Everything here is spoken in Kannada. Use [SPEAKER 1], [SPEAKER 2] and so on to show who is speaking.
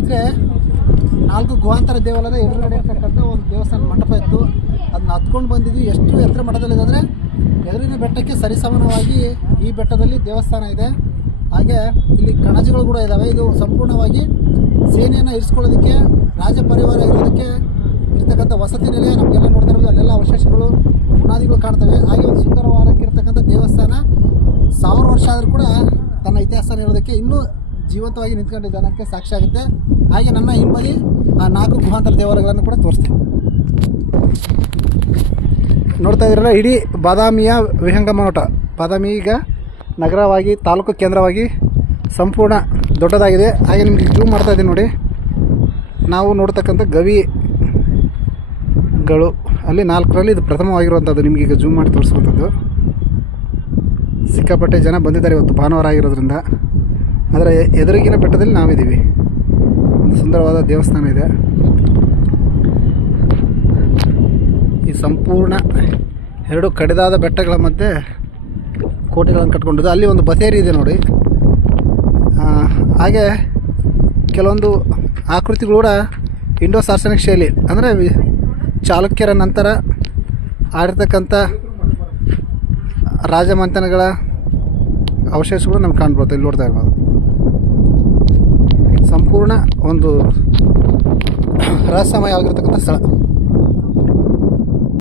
[SPEAKER 1] ಸ್ನೇಹಿತರೆ, ನಾಲ್ಕು ಗುಹಾಂತರ ದೇವಾಲಯದ ಎದುರುಗಡೆ ಇರ್ತಕ್ಕಂಥ ಒಂದು ದೇವಸ್ಥಾನ ಮಂಟಪ ಇತ್ತು. ಅದನ್ನ ಹತ್ಕೊಂಡು ಬಂದಿದ್ವಿ. ಎಷ್ಟು ಎತ್ತರ ಮಟ್ಟದಲ್ಲಿದೆ ಅಂದರೆ ಎದುರಿನ ಬೆಟ್ಟಕ್ಕೆ ಸರಿಸಮಾನವಾಗಿ ಈ ಬೆಟ್ಟದಲ್ಲಿ ದೇವಸ್ಥಾನ ಇದೆ. ಹಾಗೆ ಇಲ್ಲಿ ಕಣಜಗಳು ಕೂಡ ಇದ್ದಾವೆ ಇದು ಸಂಪೂರ್ಣವಾಗಿ ಸೇನೆಯನ್ನು ಇರಿಸ್ಕೊಳ್ಳೋದಕ್ಕೆ, ರಾಜ ಪರಿವಾರ ಇರೋದಕ್ಕೆ ಇರ್ತಕ್ಕಂಥ ವಸತಿ ನಿಲಯ ನಮಗೆಲ್ಲ ನೋಡ್ತಾ ಇರೋದು. ಅಲ್ಲೆಲ್ಲ ಅವಶೇಷಗಳು ಬುನಾದಿಗಳು ಕಾಣ್ತವೆ. ಹಾಗೆ ಒಂದು ಸುಂದರವಾಗಿರ್ತಕ್ಕಂಥ ದೇವಸ್ಥಾನ. ಸಾವಿರ ವರ್ಷ ಆದರೂ ಕೂಡ ತನ್ನ ಇತಿಹಾಸ ಇರೋದಕ್ಕೆ ಇನ್ನೂ ಜೀವಂತವಾಗಿ ನಿಂತ್ಕೊಂಡಿದೆ ಅನ್ನೋಕ್ಕೆ ಸಾಕ್ಷಿ ಆಗುತ್ತೆ. ಹಾಗೆ ನನ್ನ ಹಿಂಬದಿ ಆ ನಾಲ್ಕು ಗುಹಾಂತರ ದೇವಾಲಯಗಳನ್ನು ಕೂಡ ತೋರಿಸ್ತೀನಿ. ನೋಡ್ತಾ ಇದ್ರಲ್ಲ, ಇಡೀ ಬಾದಾಮಿಯ ವಿಹಂಗಮ ನೋಟ. ಬಾದಾಮಿ ಈಗ ನಗರವಾಗಿ, ತಾಲೂಕು ಕೇಂದ್ರವಾಗಿ ಸಂಪೂರ್ಣ ದೊಡ್ಡದಾಗಿದೆ. ಹಾಗೆ ನಿಮಗೆ ಜೂಮ್ ಮಾಡ್ತಾ ಇದ್ದೀನಿ ನೋಡಿ. ನಾವು ನೋಡ್ತಕ್ಕಂಥ ಗವಿಗಳು ಅಲ್ಲಿ ನಾಲ್ಕರಲ್ಲಿ ಇದು ಪ್ರಥಮವಾಗಿರುವಂಥದ್ದು. ನಿಮಗೆ ಈಗ ಜೂಮ್ ಮಾಡಿ ತೋರಿಸುವಂಥದ್ದು ಸಿಕ್ಕಾಪಟ್ಟೆ ಜನ ಬಂದಿದ್ದಾರೆ ಇವತ್ತು ಭಾನುವಾರ ಆಗಿರೋದ್ರಿಂದ. ಅದರ ಎದುರಿಗಿನ ಬೆಟ್ಟದಲ್ಲಿ ನಾವಿದ್ದೀವಿ. ಒಂದು ಸುಂದರವಾದ ದೇವಸ್ಥಾನ ಇದೆ. ಈ ಸಂಪೂರ್ಣ ಎರಡು ಕಡಿದಾದ ಬೆಟ್ಟಗಳ ಮಧ್ಯೆ ಕೋಟೆಗಳನ್ನು ಕಟ್ಕೊಂಡಿದ್ದು. ಅಲ್ಲಿ ಒಂದು ಬಸೇರಿ ಇದೆ ನೋಡಿ. ಹಾಗೆ ಕೆಲವೊಂದು ಆಕೃತಿಗಳು ಕೂಡ ಇಂಡೋ ಸಾರ್ಸನಿಕ್ ಶೈಲಿ. ಅಂದರೆ ಚಾಲುಕ್ಯರ ನಂತರ ಆಡಿರ್ತಕ್ಕಂಥ ರಾಜಮಂಥನಗಳ ಅವಶೇಷಗಳು ನಮ್ಗೆ ಕಾಣ್ಬೋದು. ಇಲ್ಲಿ ನೋಡ್ತಾ ಇರ್ಬೋದು. ಸಂಪೂರ್ಣ ಒಂದು ರಹಸ್ಯಮಯವಾಗಿರ್ತಕ್ಕಂಥ ಸ್ಥಳ.